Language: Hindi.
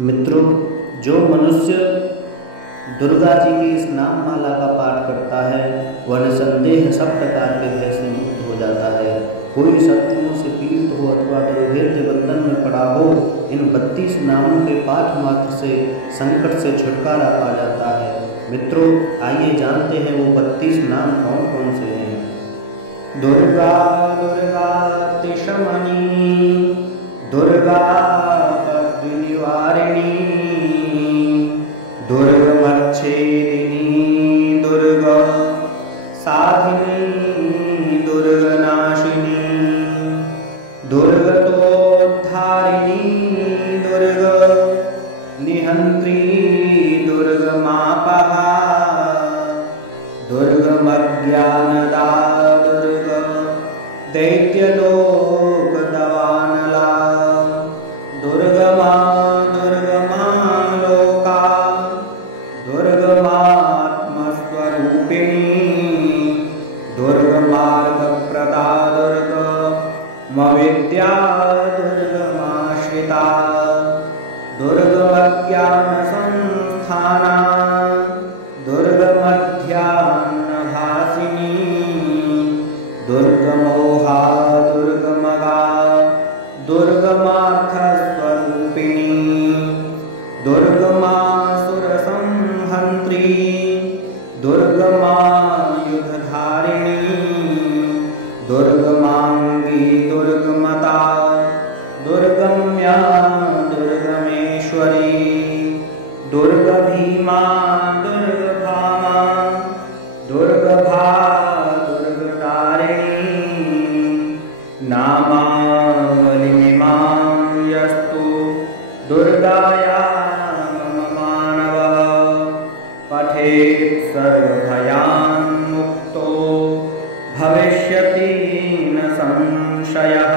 मित्रों, जो मनुष्य दुर्गा जी की इस नाम माला का पाठ करता है वह निसंदेह सब प्रकार के भय से मुक्त हो जाता है। कोई शत्रुओं से पीड़ित हो अथवा दुर्भेद्य बंधन में पड़ा हो, इन 32 नामों के पाठ मात्र से संकट से छुटकारा पा जाता है। मित्रों, आइए जानते हैं वो 32 नाम कौन कौन से हैं। दुर्गा दुर्गा तिशमनी, दुर्गा निवारिणी, दुर्गमच्छेदिनी, दुर्गा साधिनी, दुर्गनाशिनी, दुर्गतोद्धारिणी, दुर्गा निहंत्री, दुर्गमापहा, दुर्गमज्ञानदा, दुर्गा दैत्यलोकदवानला, दुर्गमा दुर्गमा लोका, दुर्गमात्मस्वरूपिणी, दुर्गमार्गप्रदा, दुर्गमविद्या, दुर्गमाश्रिता, दुर्गमज्ञानसंस्थाना, दुर्गमध्याह्नभासिनी, दुर्गमोहा, दुर्गमगा, दुर्गमार्थस्वरूपिणी, दुर्गमासुरसंहन्त्री, दुर्गमायुधधारिणी, दुर्गमांगी, दुर्गमता, दुर्गम्या, दुर्गमेश्वरी, दुर्गभीमा, दुर्गभामा, दुर्गभा, दुर्गतारिणी, नामावलिमिमां यस्तु दुर्गाया मम मानवः पठेत् सर्वभयान्मुक्तो भविष्यति न संशयः।